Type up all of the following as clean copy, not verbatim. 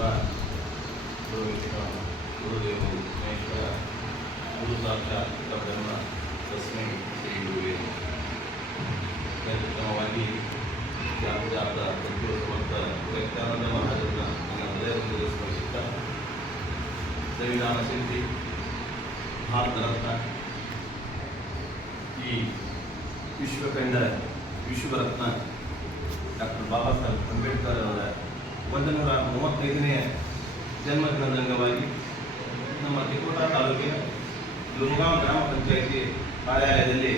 ಕೂಡ ಗುರುದೇವ ಮಹೇಶ್ವರ ಗುರು ಸಾಕ್ಷಾತ್ ಬ್ರಹ್ಮ ತಸ್ಮೈ ಶ್ರೀ ಗುರುವೇ ಉತ್ತಮವಾಗಿ ಜಾತ ತತ್ವ ಸಮರ್ಥ ವ್ಯಕ್ತಾನಂದ ಮಹಾರಾಜರನ್ನ ನನ್ನ ಹೃದಯದಲ್ಲಿ ಸ್ಮರಿಸುತ್ತಾ ಸಂವಿಧಾನ ಶಿಲ್ಪಿ ಭಾರತ ರತ್ನ ಈ ವಿಶ್ವರತ್ನ ಡಾಕ್ಟರ್ ಬಾಬಾ ಸಾಹೇಬ್ ಅಂಬೇಡ್ಕರ್ ಅವರ 135ನೇ ಜನ್ಮದಿನದ ಅಂಗವಾಗಿ ನಮ್ಮ ತಿಕೋಟಾ ತಾಲೂಕಿನ ಲುಂಗಾಂವ್ ಗ್ರಾಮ ಪಂಚಾಯಿತಿ ಕಾರ್ಯಾಲಯದಲ್ಲಿ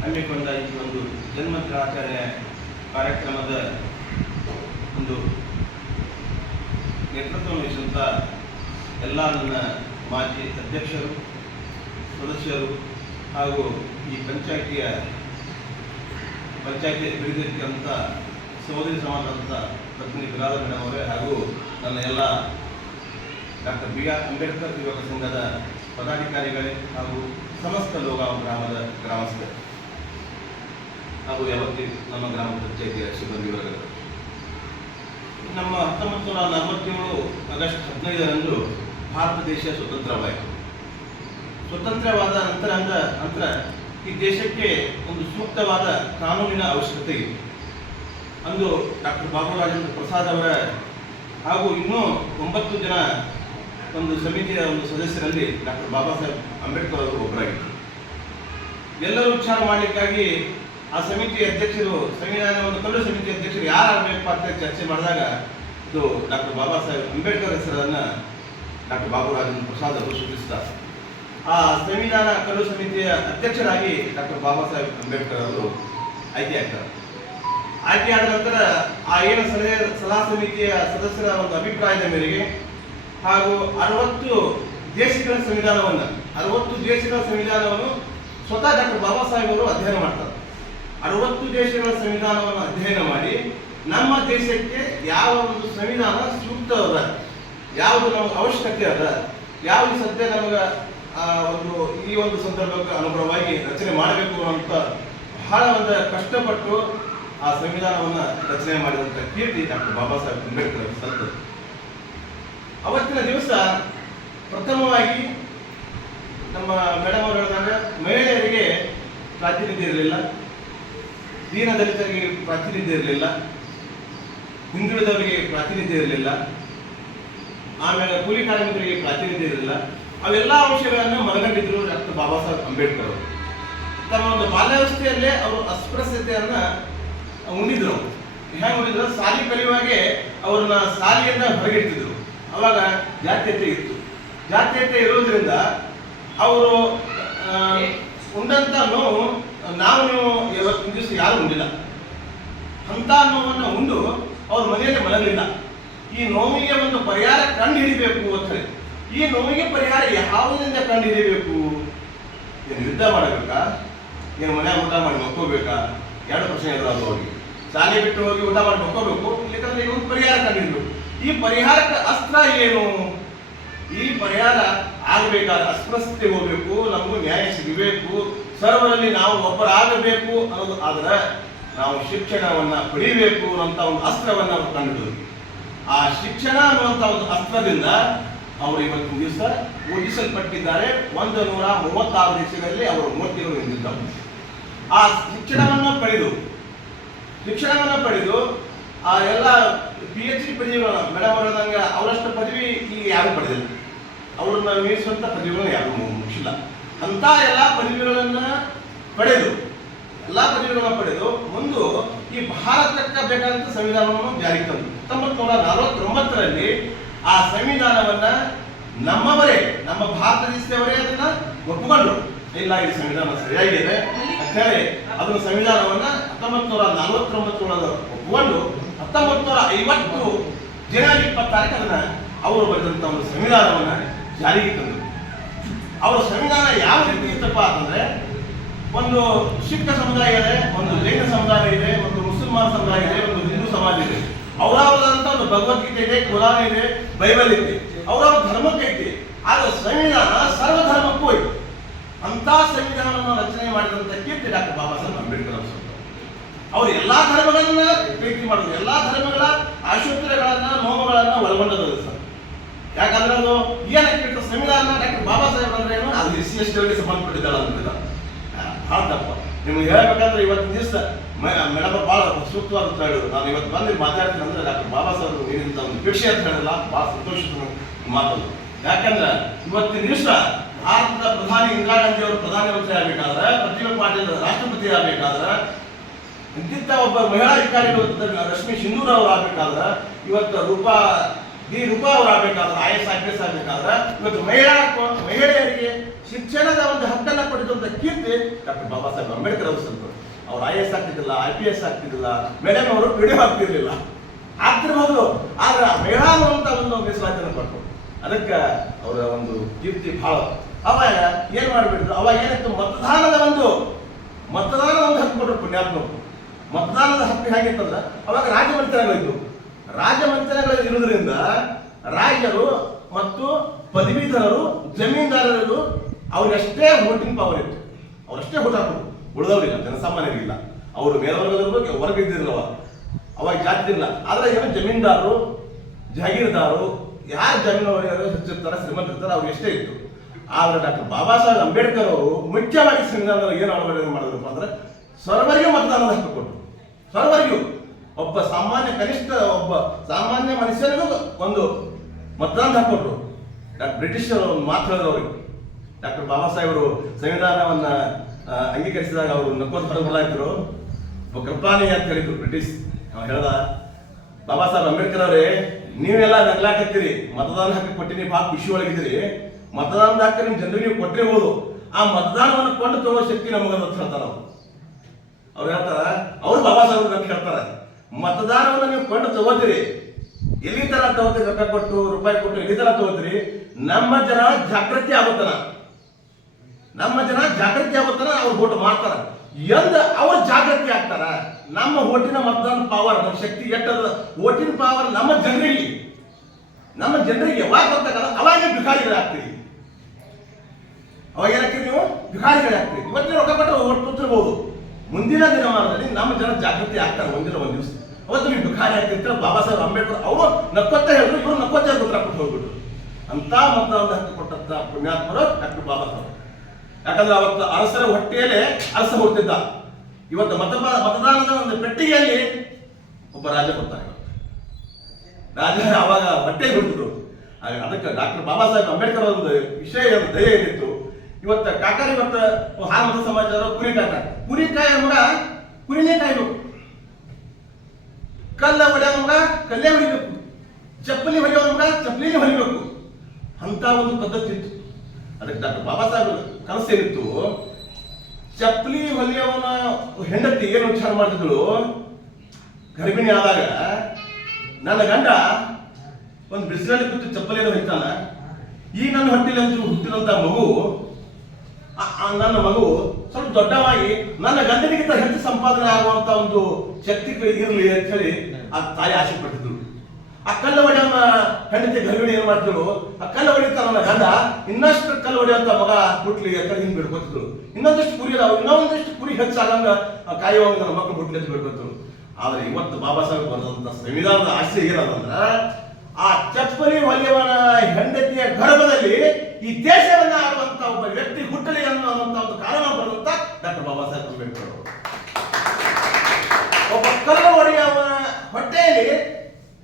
ಹಮ್ಮಿಕೊಂಡ ಈ ಒಂದು ಜನ್ಮದಿನಾಚರಣೆ ಕಾರ್ಯಕ್ರಮದ ಒಂದು ನೇತೃತ್ವ ವಹಿಸಿದಂಥ ಎಲ್ಲ ನನ್ನ ಮಾಜಿ ಅಧ್ಯಕ್ಷರು, ಸದಸ್ಯರು ಹಾಗೂ ಈ ಪಂಚಾಯಿತಿ ಅಭಿವೃದ್ಧಿಯಂಥ ಸಹೋದರಿ ಸಮಾಜದಂಥ ಪತ್ನಿ ಬಿರಾದ ಮೇಡಮ್ ಅವರೇ ಹಾಗೂ ನನ್ನ ಎಲ್ಲ ಡಾಕ್ಟರ್ BR ಅಂಬೇಡ್ಕರ್ ಯುವಕ ಸಂಘದ ಪದಾಧಿಕಾರಿಗಳೇ ಹಾಗೂ ಸಮಸ್ತ ಲೋಗಾಂವ್ ಗ್ರಾಮದ ಗ್ರಾಮಸ್ಥರು ಹಾಗೂ ಯಾವತ್ತಿ ನಮ್ಮ ಗ್ರಾಮ ಪಂಚಾಯಿತಿಯ ಸಿಬ್ಬಂದಿ ವರ್ಗಗಳು. ನಮ್ಮ 1947 ಆಗಸ್ಟ್ 15ರಂದು ಭಾರತ ದೇಶ ಸ್ವತಂತ್ರವಾಯಿತು. ಸ್ವತಂತ್ರವಾದ ನಂತರ ಈ ದೇಶಕ್ಕೆ ಒಂದು ಸೂಕ್ತವಾದ ಕಾನೂನಿನ ಅವಶ್ಯಕತೆ ಇದೆ. ಅಂದು ಡಾಕ್ಟರ್ ಬಾಬು ರಾಜೇಂದ್ರ ಪ್ರಸಾದ್ ಅವರ ಹಾಗೂ ಇನ್ನೂ 9 ಜನ ಒಂದು ಸಮಿತಿಯ ಒಂದು ಸದಸ್ಯರಲ್ಲಿ ಡಾಕ್ಟರ್ ಬಾಬಾ ಸಾಹೇಬ್ ಅಂಬೇಡ್ಕರ್ ಅವರು ಒಬ್ಬರಾಗಿದ್ದರು. ಎಲ್ಲರೂ ವಿಚಾರ ಮಾಡಲಿಕ್ಕಾಗಿ ಆ ಸಮಿತಿಯ ಅಧ್ಯಕ್ಷರು, ಸಂವಿಧಾನವನ್ನು ಕಲ್ಲು ಸಮಿತಿ ಅಧ್ಯಕ್ಷರು ಯಾರಾಗಬೇಕು ಅಂತ ಚರ್ಚೆ ಮಾಡಿದಾಗ ಇದು ಡಾಕ್ಟರ್ ಬಾಬಾ ಸಾಹೇಬ್ ಅಂಬೇಡ್ಕರ್ ಹೆಸರನ್ನು ಡಾಕ್ಟರ್ ಬಾಬು ರಾಜೇಂದ್ರ ಪ್ರಸಾದ್ ಅವರು ಸೂಚಿಸುತ್ತಾರೆ. ಆ ಸಂವಿಧಾನ ಕಲ್ಲು ಸಮಿತಿಯ ಅಧ್ಯಕ್ಷರಾಗಿ ಡಾಕ್ಟರ್ ಬಾಬಾ ಸಾಹೇಬ್ ಅಂಬೇಡ್ಕರ್ ಅವರು ಆಯ್ಕೆಯಾಗ್ತಾರೆ. ಆಯ್ಕೆಯಾದ ನಂತರ ಆ ಏನು ಸಲಹಾ ಸಮಿತಿಯ ಸದಸ್ಯರ ಒಂದು ಅಭಿಪ್ರಾಯದ ಮೇರೆಗೆ ಹಾಗೂ 60 ದೇಶಗಳ ಸಂವಿಧಾನವನ್ನು ಸ್ವತಃ ಡಾಕ್ಟರ್ ಬಾಬಾ ಸಾಹೇಬ್ ಅವರು ಅಧ್ಯಯನ ಮಾಡ್ತಾರೆ. 60 ದೇಶಗಳ ಸಂವಿಧಾನವನ್ನು ಅಧ್ಯಯನ ಮಾಡಿ ನಮ್ಮ ದೇಶಕ್ಕೆ ಯಾವ ಒಂದು ಸಂವಿಧಾನ ಸೂಕ್ತ ಅದ, ಯಾವುದು ನಮಗೆ ಅವಶ್ಯಕತೆ ಅದ, ಯಾವುದು ಸದ್ಯ ನಮಗೆ ಈ ಒಂದು ಸಂದರ್ಭಕ್ಕೆ ಅನುಗುಣವಾಗಿ ರಚನೆ ಮಾಡಬೇಕು ಅಂತ ಬಹಳ ಒಂದು ಕಷ್ಟಪಟ್ಟು ಆ ಸಂವಿಧಾನವನ್ನು ರಚನೆ ಮಾಡಿದಂಥ ಕೀರ್ತಿ ಡಾಕ್ಟರ್ ಬಾಬಾ ಸಾಹೇಬ್ ಅಂಬೇಡ್ಕರ್ ಸಲ್ತದ್ದು. ಅವತ್ತಿನ ದಿವಸ ಪ್ರಥಮವಾಗಿ ನಮ್ಮ ಮೇಡಮ್ ಅವರು ಹೇಳಿದಾಗ ಮಹಿಳೆಯರಿಗೆ ಪ್ರಾತಿನಿಧ್ಯ ಇರಲಿಲ್ಲ, ದೀನದಲಿತರಿಗೆ ಪ್ರಾತಿನಿಧ್ಯ ಇರಲಿಲ್ಲ, ಹಿಂದುಳಿದವರಿಗೆ ಪ್ರಾತಿನಿಧ್ಯ ಇರಲಿಲ್ಲ, ಆಮೇಲೆ ಕೂಲಿ ಕಾರ್ಮಿಕರಿಗೆ ಪ್ರಾತಿನಿಧ್ಯ ಇರಲಿಲ್ಲ. ಅವೆಲ್ಲ ಅಂಶಗಳನ್ನು ಮನಗಂಡಿದ್ರು ಡಾಕ್ಟರ್ ಬಾಬಾ ಸಾಹೇಬ್ ಅಂಬೇಡ್ಕರ್ ಅವರು. ತಮ್ಮ ಒಂದು ಬಾಲ್ಯಾವಸ್ಥೆಯಲ್ಲೇ ಅವರು ಅಸ್ಪೃಶ್ಯತೆಯನ್ನ ಉಂಡಿದ್ರು. ಹೆಂಗೆ ಉಂಡಿದ್ರು? ಶಾಲೆ ಕಲಿಯುವಾಗೆ ಅವ್ರನ್ನ ಶಾಲೆಯಿಂದ ಹೊರಗಿಡ್ತಿದ್ರು. ಅವಾಗ ಜಾತ್ಯತೆ ಇತ್ತು. ಜಾತ್ಯತೆ ಇರೋದ್ರಿಂದ ಅವರು ಉಂಡಂತ ನೋವು ನಾವು ಇವತ್ತಿನ ದಿವಸ ಯಾರು ಉಂಡಿಲ್ಲ. ಅಂತ ನೋವನ್ನು ಉಂಡು ಅವ್ರ ಮನೆಯಲ್ಲಿ ಮಲಗಲಿಲ್ಲ. ಈ ನೋವಿಗೆ ಒಂದು ಪರಿಹಾರ ಕಂಡು ಹಿಡಿಬೇಕು ಅಂತ ಹೇಳಿ. ಈ ನೋವಿಗೆ ಪರಿಹಾರ ಯಾವುದರಿಂದ ಕಂಡು ಹಿಡಿಬೇಕು? ಏನು ಯುದ್ಧ ಮಾಡಬೇಕಾ? ಏನು ಮನೆಯಾಗ ಊಟ ಮಾಡಿ ಮಕ್ಕೋಬೇಕಾ? 2 ಪ್ರಶ್ನೆ ಇರೋದು ಅವ್ರಿಗೆ. ಶಾಲೆ ಬಿಟ್ಟು ಹೋಗಿ ಊಟ ಮಾಡಿ ಮಕ್ಕೋಬೇಕು, ಇಲ್ಲಕಂದ್ರೆ ಈಗ ಒಂದು ಪರಿಹಾರ ಕಂಡು ಹಿಡಿಬೇಕು. ಈ ಪರಿಹಾರಕ್ಕೆ ಅಸ್ತ್ರ ಏನು? ಈ ಪರಿಹಾರ ಆಗಬೇಕಾದ್ರೆ ಅಸ್ಪೃಶ್ಯತೆ ಹೋಗ್ಬೇಕು, ನಮಗೂ ನ್ಯಾಯ ಸಿಗಬೇಕು, ಸರ್ವರಲ್ಲಿ ನಾವು ಒಬ್ಬರಾಗಬೇಕು ಅನ್ನೋದು. ಆದ್ರೆ ನಾವು ಶಿಕ್ಷಣವನ್ನ ಪಡಿಬೇಕು ಅನ್ನೋಂಥ ಒಂದು ಅಸ್ತ್ರವನ್ನ ಅವರು ಕಂಡುಹಿಡಿದ್ರು. ಆ ಶಿಕ್ಷಣ ಅನ್ನುವಂಥ ಒಂದು ಅಸ್ತ್ರದಿಂದ ಅವರು ಇವತ್ತಿನ ದಿವಸ ಓದಿಸಲ್ಪಟ್ಟಿದ್ದಾರೆ. 136 ದೇಶಗಳಲ್ಲಿ ಅವರ ಮೂರ್ತಿಗಳು ನಿಂತಿದ್ದಾವೆ. ಆ ಶಿಕ್ಷಣವನ್ನು ಪಡೆದು ಆ ಎಲ್ಲ PhD ಪದವಿಗಳನ್ನ ಮೇಡಮ್ ಅವರಂಗೆ ಅವರಷ್ಟು ಪದವಿ ಈಗ ಯಾರು ಪಡೆದಿಲ್ಲ. ಅವ್ರನ್ನ ಮೀರಿಸುವಂಥ ಪದವಿಗಳನ್ನ ಯಾರು ಮುಗಿಸಿಲ್ಲ. ಅಂತ ಎಲ್ಲ ಪದವಿಗಳನ್ನ ಪಡೆದು ಮುಂದೆ ಈ ಭಾರತಕ್ಕೆ ಬೇಕಾದಂಥ ಸಂವಿಧಾನವನ್ನು ಜಾರಿಗೆ ತಂದು 1949ರಲ್ಲಿ ಆ ಸಂವಿಧಾನವನ್ನ ನಮ್ಮವರೇ, ನಮ್ಮ ಭಾರತ ದೇಶದವರೇ ಅದನ್ನ ಒಪ್ಪಿಕೊಂಡ್ರು. ಇಲ್ಲ, ಈ ಸಂವಿಧಾನ ಸರಿಯಾಗಿದೆ ಅಂತ ಹೇಳಿ ಅದನ್ನ ಸಂವಿಧಾನವನ್ನ 1949 ಒಪ್ಪಿಕೊಂಡು 1950 ಜನವರಿ 26 ಅದನ್ನ ಅವರು ಬರೆದಂತ ಒಂದು ಸಂವಿಧಾನವನ್ನ ಜಾರಿಗೆ ತಂದರು. ಅವರ ಸಂವಿಧಾನ ಯಾವ ರೀತಿ ಇತ್ತಪ್ಪ ಅಂತಂದ್ರೆ, ಒಂದು ಸಿಖ್ ಸಮುದಾಯ ಇದೆ, ಒಂದು ಜೈನ ಸಮುದಾಯ ಇದೆ, ಒಂದು ಮುಸಲ್ಮಾನ್ ಸಮುದಾಯ ಇದೆ, ಒಂದು ಹಿಂದೂ ಸಮಾಜ ಇದೆ. ಅವರವರಾದಂಥ ಒಂದು ಭಗವದ್ಗೀತೆ ಇದೆ, ಕುರಾನ್ ಇದೆ, ಬೈಬಲ್ ಇದೆ, ಅವರವ್ರ ಧರ್ಮಕ್ಕೆ ಐತಿ. ಆದ್ರೆ ಸಂವಿಧಾನ ಸರ್ವಧರ್ಮಕ್ಕೂ ಐತಿ. ಅಂತ ಸಂವಿಧಾನವನ್ನು ರಚನೆ ಮಾಡಿದಂಥ ಕೀರ್ತಿ ಡಾಕ್ಟರ್ ಬಾಬಾ ಸಾಹೇಬ್ ಅಂಬೇಡ್ಕರ್ ಅವರು. ಅವರು ಎಲ್ಲಾ ಧರ್ಮಗಳನ್ನ ಪ್ರೀತಿ ಮಾಡೋದು, ಎಲ್ಲಾ ಧರ್ಮಗಳ ಆಶೋತ್ತರಗಳನ್ನ ನೋವುಗಳನ್ನ ಒಳಗೊಂಡದ್ದು ಸರ್. ಯಾಕಂದ್ರೆ ಅದು ಏನಕ್ಕೆ ಸಂವಿಧಾನ ಡಾಕ್ಟರ್ ಬಾಬಾ ಸಾಹೇಬ್ ಅಂದ್ರೆ ಏನು, ಅದು SC ST ಸಂಬಂಧಪಟ್ಟಿದ್ದಾಳ ಅಂತಿಲ್ಲ. ಭಾಳ ತಪ್ಪ. ನಿಮ್ಗೆ ಹೇಳ್ಬೇಕಂದ್ರೆ ಇವತ್ತಿನ ದಿವಸ ಮೇಡಮ್ ಭಾಳ ಸೂಕ್ತವಾದ ಹೇಳಿದ್ರು. ನಾನು ಇವತ್ತು ಬಂದು ಮಾತಾಡ್ತೀನಿ ಅಂದ್ರೆ ಡಾಕ್ಟರ್ ಬಾಬಾ ಸಾಹೇಬ್ ನೀಡಿದಂತ ಒಂದು ಭಿಕ್ಷೆ ಅಂತ ಹೇಳಿಲ್ಲ, ಭಾಳ ಸಂತೋಷದ ಮಾತದು. ಯಾಕಂದ್ರೆ ಇವತ್ತಿನ ದಿವಸ ಭಾರತದ ಪ್ರಧಾನಿ ಇಂದಿರಾ ಗಾಂಧಿ ಅವರು ಪ್ರಧಾನಮಂತ್ರಿ ಆಗ್ಬೇಕಾದ್ರೆ, ಪ್ರತಿಭಾ ಪಾಟೀಲ್ ರಾಷ್ಟ್ರಪತಿ ಆಗ್ಬೇಕಾದ್ರೆ, ಇಂತಿಂತ ಒಬ್ಬ ಮಹಿಳಾ ಅಧಿಕಾರಿಗಳು ರಶ್ಮಿ ಸಿಂಧೂರ್ ಅವರು ಆಗ್ಬೇಕಾದ್ರೆ, ಇವತ್ತು ರೂಪಾ ಅವರು ಆಗ್ಬೇಕಾದ್ರೆ, IAS IPS ಆಗ್ಬೇಕಾದ್ರೆ, ಇವತ್ತು ಮಹಿಳೆಯರಿಗೆ ಶಿಕ್ಷಣದ ಒಂದು ಹಕ್ಕನ್ನ ಪಡೆದಂತ ಕೀರ್ತಿ ಡಾಕ್ಟರ್ ಬಾಬಾ ಸಾಹೇಬ್ ಅಂಬೇಡ್ಕರ್ ಅವರು ಸ್ವಲ್ಪ. ಅವ್ರು IAS ಆಗ್ತಿದ್ದಿಲ್ಲ, IPS ಆಗ್ತಿದ್ದಿಲ್ಲ, ಮೇಡಮ್ ಅವರು PDO ಆಗ್ತಿರ್ಲಿಲ್ಲ, ಆಗ್ತಿರ್ಬೋದು. ಆದ್ರೆ ಮಹಿಳಾ ಅಂತ ಒಂದು ಮೀಸಲಾತಿಯನ್ನು ಕೊಟ್ಟರು. ಅದಕ್ಕೆ ಅವರ ಒಂದು ಕೀರ್ತಿ ಬಹಳ. ಅವಾಗ ಏನ್ ಮಾಡ್ಬಿಟ್ಟಿದ್ರು, ಅವಾಗ ಏನಿತ್ತು, ಮತದಾನದ ಒಂದು ಹಕ್ಕು ಕೊಟ್ಟರು ಪುಣ್ಯಾತ್ಮರು. ಮತದಾನದ ಹಕ್ಕು ಹೇಗಿತ್ತಂದ್ರೆ ಅವಾಗ ರಾಜಮನೆತನಗಳಿದ್ದು, ರಾಜಮನೆತನಗಳು ಇರುವುದರಿಂದ ರಾಜ್ಯರು ಮತ್ತು ಪದವೀಧರರು ಜಮೀನ್ದಾರರು ಅವ್ರಿಗಷ್ಟೇ ವೋಟಿಂಗ್ ಪವರ್ ಇತ್ತು, ಅವರಷ್ಟೇ ವೋಟ್ ಹಾಕೋದು, ಉಳಿದವರಿಲ್ಲ, ಜನಸಾಮಾನ್ಯರಿಗಿಲ್ಲ. ಅವರು ಮೇಲ್ವರ್ಗದವ್ರಿಗೆ ಹೊರಗಿದ್ದಿರಲ್ಲ, ಅವಾಗ ಜಾತಿ ಇರಲಿಲ್ಲ. ಆದ್ರೆ ಏನು ಜಮೀನ್ದಾರರು, ಜಾಗೀರ್ದಾರರು, ಯಾರು ಜಮೀನು ಹೆಚ್ಚಿರ್ತಾರೆ, ಶ್ರೀಮಂತರಿರ್ತಾರೆ, ಅವ್ರಿಗೆ ಎಷ್ಟೇ ಇತ್ತು. ಆದ್ರೆ ಡಾಕ್ಟರ್ ಬಾಬಾ ಸಾಹೇಬ್ ಅಂಬೇಡ್ಕರ್ ಅವರು ಮುಖ್ಯವಾಗಿ ಸಂವಿಧಾನದಲ್ಲಿ ಏನು ಅಳವಡಿಕೆ ಮಾಡಿದ್ರಪ್ಪ ಅಂದ್ರೆ ಸರ್ವರಿಗೂ ಮತದಾನದ ಹಕ್ಕು ಕೊಟ್ಟರು. ಸರ್ವರಿಗೂ, ಒಬ್ಬ ಸಾಮಾನ್ಯ ಕನಿಷ್ಠ ಒಬ್ಬ ಸಾಮಾನ್ಯ ಮನುಷ್ಯನಿಗೂ ಒಂದು ಮತದಾನದ ಹಕ್ಕು ಕೊಟ್ಟರು. ಬ್ರಿಟಿಷರು ಒಂದು ಮಾತು ಹೇಳಿದ್ರು ಅವ್ರಿಗೆ. ಡಾಕ್ಟರ್ ಬಾಬಾ ಸಾಹೇಬರು ಸಂವಿಧಾನವನ್ನ ಅಂಗೀಕರಿಸಿದಾಗ ಅವರು ನಕ್ಕೋದು ಹೊರಬಲಾಯ್ತರು. ಕೃಪಾನಿ ಅಂತ ಹೇಳಿದ್ರು ಬ್ರಿಟಿಷ್. ಹೇಳ್ದ, ಬಾಬಾ ಸಾಹೇಬ್ ಅಂಬೇಡ್ಕರ್ ಅವರೇ, ನೀವೆಲ್ಲ ನಗ್ಲಾಕತ್ತೀರಿ, ಮತದಾನ ಹಕ್ಕು ಕೊಟ್ಟಿನಿ, ಭಾಳ ಖುಷಿ ಒಳಗಿದ್ದೀರಿ, ಮತದಾನದ ಹಕ್ಕು ನಿಮ್ ಜನರಿಗೆ ನೀವು ಕೊಟ್ಟಿರ್ಬೋದು, ಆ ಮತದಾನವನ್ನು ಕೊಂಡು ತಗೋ ಶಕ್ತಿ ನಮಗದ ಅಂತ ಹೇಳ್ತಾರ ಅವ್ರು ಹೇಳ್ತಾರ. ಅವ್ರು ಬಾಬಾ ಸಾಹೇಬ್ ಅಂತ ಹೇಳ್ತಾರ, ಮತದಾನವನ್ನು ನೀವು ಕೊಂಡು ತಗೋತೀರಿ, ಎಲ್ಲಿ ತರ ತಗೋತೀರಿ, ರೊಕ್ಕ ಕೊಟ್ಟು ರೂಪಾಯಿ ಕೊಟ್ಟು ಎಲ್ಲಿ ತರ ತಗೋತೀರಿ, ನಮ್ಮ ಜನ ಜಾಗೃತಿ ಆಗುತ್ತಾನ, ಅವ್ರು ವೋಟ್ ಮಾಡ್ತಾರ. ಎಂದ ಅವ್ರು ಜಾಗೃತಿ ಆಗ್ತಾರ, ನಮ್ಮ ಓಟಿನ ಮತದಾನ ಪವರ್, ನಮ್ಮ ಶಕ್ತಿ ಎಟ್ಟದ, ಓಟಿನ ಪವರ್ ನಮ್ಮ ಜನರಿಗೆ ಯಾವಾಗ ಗೊತ್ತಾಗಲ್ಲ, ಅವಾಗ ಭಿಕಾರಿಗಳಾಗ್ತೀರಿ. ಅವಾಗ ಏನಾಗ್ತೀರಿ, ನೀವು ಭಿಕಾರಿಗಳಾಗ್ತೀರಿ. ಇವತ್ತಿನ ರೊಕ್ಕ ಕೊಟ್ಟು ಓಟ್ ಕೂತಿರ್ಬೋದು, ಮುಂದಿನ ದಿನಮಾನದಲ್ಲಿ ನಮ್ಮ ಜನ ಜಾಗೃತಿ ಆಗ್ತಾರೆ. ಒಂದಿನ ಒಂದು ದಿವಸ ಅವತ್ತು ನೀವು ಭಿಕಾರಿ ಆಗ್ತಿರ್ತಾರೆ. ಬಾಬಾ ಸಾಹೇಬ್ ಅಂಬೇಡ್ಕರ್ ಅವರು ನಕ್ಕೊತ್ತ ಹೇಳಿದ್ರು, ಇವರು ನಕ್ಕೊತ್ತ ಉತ್ತರ ಕೊಟ್ಟು ಹೋಗ್ಬಿಟ್ರು. ಅಂತ ಮತದಾನದ ಹಕ್ಕು ಕೊಟ್ಟಂತ ಪುಣ್ಯಾತ್ಮರು ಡಾಕ್ಟರ್ ಬಾಬಾ ಸಾಹೇಬ್. ಯಾಕಂದ್ರೆ ಅವತ್ತು ಅರಸರ ಹೊಟ್ಟೆಯಲ್ಲೇ ಅರಸ ಹುಟ್ಟಿದ್ದ. ಇವತ್ತು ಮತದಾನದ ಒಂದು ಪೆಟ್ಟಿಗೆಯಲ್ಲಿ ಒಬ್ಬ ರಾಜ ಬರ್ತಾನೆ. ರಾಜ ಅವಾಗ ಹೊಟ್ಟೆಗೆ ಹುಟ್ಟಿದ್ರು. ಅದಕ್ಕೆ ಡಾಕ್ಟರ್ ಬಾಬಾ ಸಾಹೇಬ್ ಅಂಬೇಡ್ಕರ್ ಒಂದು ವಿಷಯ ದಯ ಏನಿತ್ತು, ಇವತ್ತು ಕಾಕಾರಿ ಇವತ್ತು ಹಾಲು ಸಮಾಜದವರು ಕುರಿ ಕಾಯ ಮಗ ಕುರಿನೇ ಕಾಯ್ಬೇಕು, ಕಲ್ಲ ಹೊಡೆಯೋ ಮಗ ಕಲ್ಲೇ ಹೊಡಿಬೇಕು, ಚಪ್ಪಲಿ ಹೊಡೆಯೋ ಮಗ ಚಪ್ಪಲಿನೇ ಹೊಡಿಬೇಕು, ಅಂತ ಒಂದು ಪದ್ಧತಿ ಇತ್ತು. ಅದಕ್ಕೆ ಡಾಕ್ಟರ್ ಬಾಬಾ ಸಾಹೇಬ್ ಕನಸೇನಿತ್ತು, ಚಪ್ಪಲಿ ಹೊಲಿಯವನ ಹೆಂಡತಿ ಏನು ವಿಚಾರ ಮಾಡ್ತಿದ್ಳು, ಗರ್ಭಿಣಿ ಆದಾಗ ನನ್ನ ಗಂಡ ಒಂದು ಬಿಸಿಲಲ್ಲಿ ಕೂತು ಚಪ್ಪಲಿಯನ್ನು ಹೊಯ್ತಾನ, ಈ ನನ್ನ ಹೊಟ್ಟೆಲಿ ಅಂತ ಹುಟ್ಟಿದಂತ ನನ್ನ ಮಗು ಸ್ವಲ್ಪ ದೊಡ್ಡವಾಗಿ ನನ್ನ ಗಂಡನಿಗಿಂತ ಹೆಚ್ಚು ಸಂಪಾದನೆ ಆಗುವಂತ ಒಂದು ಶಕ್ತಿ ಇರಲಿ ಅಂತ ಹೇಳಿ ಆ ತಾಯಿ ಆಸೆ ಪಟ್ಟಿದ್ರು. ಆ ಕಲ್ಲು ಹೊಡೆಯವನ ಹೆಂಡತಿ ಗರ್ಭಿಣಿ ಏನ್ ಮಾಡ್ತಿದ್ರು, ಆ ಕಲ್ಲು ಹೊಡಿತ ನನ್ನ ಗಂಡ ಇನ್ನಷ್ಟು ಕಲ್ಲು ಹೊಡೆಯುವಂತ ಮಗ ಹುಟ್ಲಿ ಅಂತ ಹಿಂಗ್ ಬಿಡ್ಕೊತಿದ್ರು. ಇನ್ನೊಂದಿಷ್ಟು ಕುರಿ ಹೆಚ್ಚಾಗಂಗ ಕಾಯುವಂಗ ನನ್ನ ಮಕ್ಕಳು ಹುಟ್ಲಿ ಅಂತ ಬಿಡ್ಕೊತಿದ್ರು. ಆದ್ರೆ ಇವತ್ತು ಬಾಬಾ ಸಾಹೇಬ್ ಬರೆದಂತ ಸಂವಿಧಾನದ ಆಸೆ ಏನದಂದ್ರ, ಆ ಚಪ್ಪಲಿ ಹೊಲಿಯವನ ಹೆಂಡತಿಯ ಗರ್ಭದಲ್ಲಿ ಈ ದೇಶವನ್ನ ಆಳುವಂತ ಒಬ್ಬ ವ್ಯಕ್ತಿ ಹುಟ್ಟಲಿ ಅನ್ನುವಂತ ಒಂದು ಕಾರಣ ಬರೆದಂತ ಡಾಕ್ಟರ್ ಬಾಬಾ ಸಾಹೇಬ್ ಅಂಬೇಡ್ಕರ್ ಅವರು. ಒಬ್ಬ ಕಲ್ಲು ಹೊಡೆಯುವವನ ಹೊಟ್ಟೆಯಲ್ಲಿ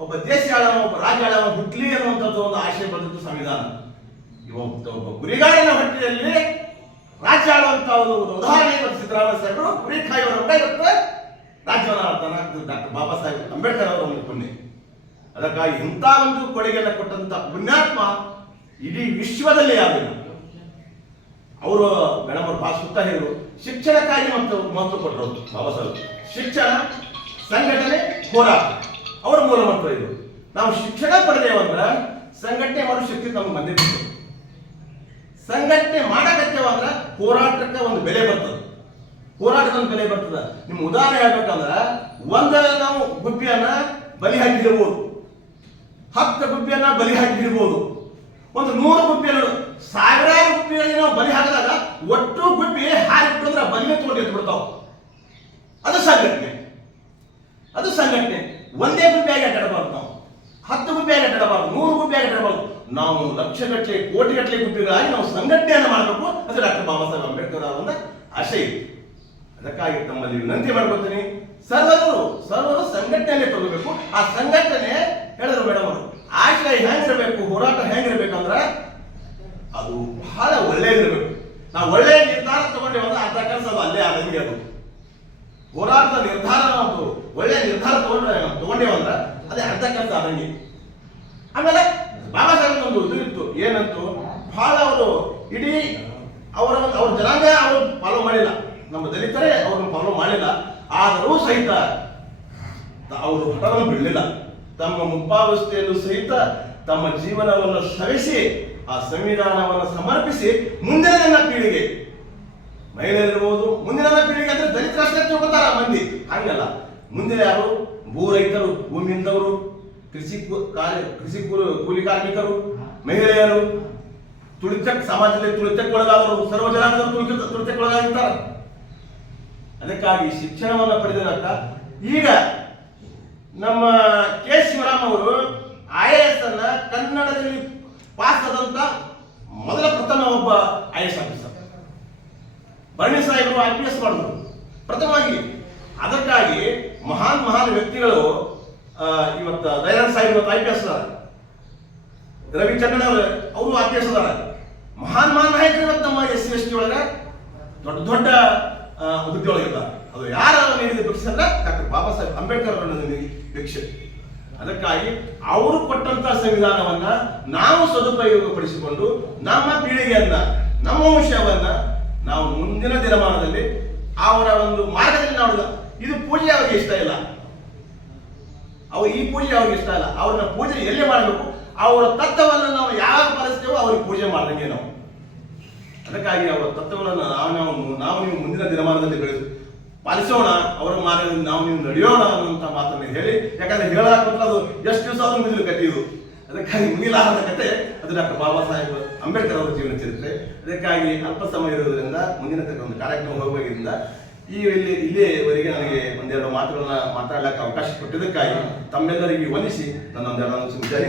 ಒಬ್ಬ ದೇಶ ಆಳವ, ಒಬ್ಬ ರಾಜ್ಯ ಆಳವ ಹುಟ್ಲಿ ಅನ್ನುವಂಥದ್ದು ಒಂದು ಆಶಯ ಬಂದಿದ್ದು ಸಂವಿಧಾನ. ಒಬ್ಬ ಗುರಿಗಾರನ ಹೊಟ್ಟೆಯಲ್ಲಿ ರಾಜ್ಯ ಆಳುವಂತ ಒಂದು ಉದಾಹರಣೆ ಇವತ್ತು ಸಿದ್ದರಾಮಯ್ಯ ಸಾಹೇಬರು ಕುರಿ ಕಾಯುವ ಇವತ್ತು ರಾಜ್ಯವನ್ನು ಆಳ್ತಾನ. ಡಾಕ್ಟರ್ ಬಾಬಾ ಸಾಹೇಬ್ ಅಂಬೇಡ್ಕರ್ ಅವರ ಒಂದು ಪುಣ್ಯ. ಅದಕ್ಕಾಗಿ ಇಂಥ ಒಂದು ಕೊಡುಗೆಯನ್ನು ಕೊಟ್ಟಂತ ಪುಣ್ಯಾತ್ಮ ಇಡೀ ವಿಶ್ವದಲ್ಲೇ ಆಗಲಿಲ್ಲ. ಅವರು ಮೇಡಮ್ ಅವರು ಭಾಳ ಸುತ್ತ ಹೇಳಿದ್ರು, ಶಿಕ್ಷಣಕ್ಕಾಗಿ ಮಹತ್ವ ಕೊಟ್ಟರು ಬಾಬಾ ಸಾಹೇಬ್. ಶಿಕ್ಷಣ, ಸಂಘಟನೆ, ಹೋರಾಟ ಅವರ ಮೂಲ ಮಂತ್ರ ಇದು. ನಾವು ಶಿಕ್ಷಣ ಪಡೆದೇವಂದ್ರ ಸಂಘಟನೆ ಮಾಡೋ ಶಕ್ತಿ ನಮ್ಗೆ ಬಂದಿತ್ತು. ಸಂಘಟನೆ ಮಾಡಕತ್ತೇವಂದ್ರ ಹೋರಾಟಕ್ಕೆ ಒಂದು ಬೆಲೆ ಬರ್ತದೆ, ಹೋರಾಟದ ಒಂದು ಬೆಲೆ ಬರ್ತದೆ. ನಿಮ್ಗೆ ಉದಾಹರಣೆ ಹೇಳ್ಬೇಕಂದ್ರ, ನಾವು ಗುಬ್ಬಿಯನ್ನ ಬಲಿ ಹಾಕಿರ್ಬೋದು, 10 ಗುಬ್ಬಿಯನ್ನ ಬಲಿ ಹಾಕಿರ್ಬೋದು, ಒಂದು 100 ಗುಬ್ಬಿಯನ್ನು, ಸಾವಿರಾರು ಗುಬ್ಬಿಗಳಿಗೆ ನಾವು ಬಲಿ ಹಾಕಿದಾಗ ಒಟ್ಟು ಗುಬ್ಬಿ ಹಾರಿಬಿಟ್ಟಂದ್ರೆ ಬಲಿನೇ ತಗೊಂಡು ಎದ್ದು ಬಿಡ್ತಾವ. ಅದು ಸಂಘಟನೆ. ಅದು ಸಂಘಟನೆ. ಒಂದೇ ಗುಂಪಿಯಾಗಿ ಅಡ್ಡಾಡಬಾರ್ದು, ನಾವು 10 ಗುಂಪಿಯಾಗಿ ಅಡ್ಡಾಡಬಾರ್ದು, 100 ಗುಂಪಿಯಾಗಿ ಅಡ್ಡಾಡಬಾರ್ದು. ನಾವು ಲಕ್ಷಗಟ್ಟಲೆ ಕೋಟಿಗಟ್ಟಲೆ ಗುಂಪಿಗಳಾಗಿ ನಾವು ಸಂಘಟನೆಯನ್ನು ಮಾಡಬೇಕು. ಅದು ಡಾಕ್ಟರ್ ಬಾಬಾ ಸಾಹೇಬ್ ಅಂಬೇಡ್ಕರ್ ಅವರ ಆಶಯ ಇತ್ತು. ಅದಕ್ಕಾಗಿ ತಮ್ಮಲ್ಲಿ ವಿನಂತಿ ಮಾಡ್ಕೊತೀನಿ, ಸರ್ವರು ಸಂಘಟನೆಯನ್ನೇ ತಗೋಬೇಕು. ಆ ಸಂಘಟನೆ ಹೇಳಿದ್ರು ಮೇಡಮ್ ಅವರು, ಆಶಯ ಹೆಂಗಿರಬೇಕು, ಹೋರಾಟ ಹೆಂಗಿರ್ಬೇಕು ಅಂದ್ರೆ ಅದು ಬಹಳ ಒಳ್ಳೆಯದಿರಬೇಕು. ನಾವು ಒಳ್ಳೆಯ ನಿರ್ಧಾರ ತಗೊಂಡೇವ ಅಂದ್ರೆ ಅರ್ಧ ಕೆಲಸ ಅದು ಅಲ್ಲೇ ಆದಂಗೆ. ಅದು ಹೋರಾಟದ ನಿರ್ಧಾರ, ಒಂದು ಒಳ್ಳೆಯ ನಿರ್ಧಾರ ತಗೊಂಡೇವಂದ್ರೆ ಅದೇ ಅರ್ಧ ಕೆಲಸ ಆದಂಗೆ. ಆಮೇಲೆ ಬಾಬಾ ಸಾಹೇಬ್ ಒಂದು ಇದು ಇತ್ತು, ಏನಂತೂ ಬಹಳ ಅವರು ಇಡೀ ಅವ್ರ ಜನಾಂಗ ಅವರು ಫಾಲೋ ಮಾಡಿಲ್ಲ, ನಮ್ಮ ದಲಿತರೇ ಅವ್ರನ್ನ ಫಾಲೋ ಮಾಡಿಲ್ಲ. ಆದರೂ ಸಹಿತ ಅವರು ಹಠವನ್ನು ಬಿಡಲಿಲ್ಲ. ತಮ್ಮ ಮುಪ್ಪಾವಸ್ಥೆಯಲ್ಲೂ ಸಹಿತ ತಮ್ಮ ಜೀವನವನ್ನು ಸವೆಸಿ ಆ ಸಂವಿಧಾನವನ್ನು ಸಮರ್ಪಿಸಿ ಮುಂದಿನ ನನ್ನ ಪೀಳಿಗೆ, ಮಹಿಳೆಯರಿರ್ಬೋದು, ಮುಂದಿನ ನನ್ನ ಪೀಳಿಗೆ ಅಂದ್ರೆ ದಲಿತರಷ್ಟೇ ತಿಳ್ಕೊತಾರ ಮಂದಿ. ಹಂಗಲ್ಲ, ಮುಂದೆ ಯಾರು ಭೂ ರೈತರು, ಭೂಮಿಯಿಂದವರು, ಕೃಷಿ ಕೂಲಿ ಕಾರ್ಮಿಕರು, ಮಹಿಳೆಯರು, ಸಮಾಜದಲ್ಲಿ ತುಳಿತಕ್ಕೊಳಗಾದವರು, ಸರ್ವ ಜನಾಂಗದವರು ತುಳಿತಕ್ಕೊಳಗಾಗಿರ್ತಾರೆ. ಅದಕ್ಕಾಗಿ ಶಿಕ್ಷಣವನ್ನು ಪಡೆದಿರಕ್ಕ ಈಗ ನಮ್ಮ ಕೆ ಶಿವರಾಮ್ ಅವರು IAS ಅನ್ನ ಕನ್ನಡದಲ್ಲಿ ಪಾಸ್ ಆದಂತ ಮೊದಲ ಪ್ರಥಮ ಒಬ್ಬ IAS ಆಫೀಸರ್. ಭರಣಿ ಸಾಹೇಬರು IPS ಮಾಡಿದ್ರು ಪ್ರಥಮವಾಗಿ. ಅದಕ್ಕಾಗಿ ಮಹಾನ್ ವ್ಯಕ್ತಿಗಳು ಇವತ್ತು ದಯಾನಂದ ಸಾಹೇಬ್ ಇವತ್ತು IPS ಅದಾರ, ರವಿಚಂದ್ರನ್ ಅವರು IPS ಅದಾರ. ಮಹಾನ್ ನಾಯಕರು ಇವತ್ತು ನಮ್ಮ SC/ST ಒಳಗ ದೊಡ್ಡ ಹುದ್ದೆ ಒಳಗಿದ್ದಾರೆ. ಅದು ಯಾರು ನೀಡಿದ ಭಿಕ್ಷೆ ಅಂದ್ರೆ ಡಾಕ್ಟರ್ ಬಾಬಾ ಸಾಹೇಬ್ ಅಂಬೇಡ್ಕರ್ ಅವರ ಭಿಕ್ಷೆ. ಅದಕ್ಕಾಗಿ ಅವರು ಕೊಟ್ಟಂತಹ ಸಂವಿಧಾನವನ್ನ ನಾವು ಸದುಪಯೋಗಪಡಿಸಿಕೊಂಡು ನಮ್ಮ ಪೀಳಿಗೆಯನ್ನ, ನಮ್ಮ ವಂಶವನ್ನ ನಾವು ಮುಂದಿನ ದಿನಮಾನದಲ್ಲಿ ಅವರ ಒಂದು ಮಾರ್ಗದಲ್ಲಿ ನಾವು, ಇದು ಪೂಜೆ ಅವ್ರಿಗೆ ಇಷ್ಟ ಇಲ್ಲ, ಈ ಪೂಜೆ ಅವ್ರಿಗೆ ಇಷ್ಟ ಇಲ್ಲ. ಅವ್ರನ್ನ ಪೂಜೆ ಎಲ್ಲಿ ಮಾಡಬೇಕು, ಅವರ ತತ್ವವನ್ನು ನಾವು ಯಾವಾಗ ಪಾಲಿಸ್ತೇವೋ ಅವ್ರಿಗೆ ಪೂಜೆ ಮಾಡ್ದಂಗೆ ನಾವು. ಅದಕ್ಕಾಗಿ ಅವರ ತತ್ವಗಳನ್ನು ನಾವು ನೀವು ಮುಂದಿನ ದಿನಮಾನದಲ್ಲಿ ಪಾಲಿಸೋಣ, ಅವರ ಮಾರ್ಗದಲ್ಲಿ ನಾವು ನೀವು ನಡೆಯೋಣ ಅನ್ನುವಂಥ ಮಾತನ್ನು ಹೇಳಿ, ಯಾಕಂದ್ರೆ ಹೇಳಾಕಂದ್ರೆ ಅದು ಎಷ್ಟು ದಿವಸ ಆದ್ರೂ ಮುಗಿದ ಕಥೆ ಇದು. ಅದಕ್ಕಾಗಿ ಮುಗಿಲಾರದ ಕತೆ ಅದು ಡಾಕ್ಟರ್ ಬಾಬಾ ಸಾಹೇಬ್ ಅಂಬೇಡ್ಕರ್ ಅವರ ಜೀವನ ಚರಿತ್ರೆ. ಅದಕ್ಕಾಗಿ ಅಲ್ಪ ಸಮಯ ಇರೋದ್ರಿಂದ ಮುಂದಿನ ಒಂದು ಕಾರ್ಯಕ್ರಮ ಹೋಗುವುದರಿಂದ ಇಲ್ಲಿಯವರೆಗೆ ನನಗೆ ಒಂದೆರಡು ಮಾತುಗಳನ್ನ ಮಾತಾಡಲಿಕ್ಕೆ ಅವಕಾಶ ಕೊಟ್ಟಿದ್ದಕ್ಕಾಗಿ ತಮ್ಮೆಲ್ಲರಿಗೆ ವಂದಿಸಿ ನನ್ನ ಒಂದೆರಡು ವಿಚಾರ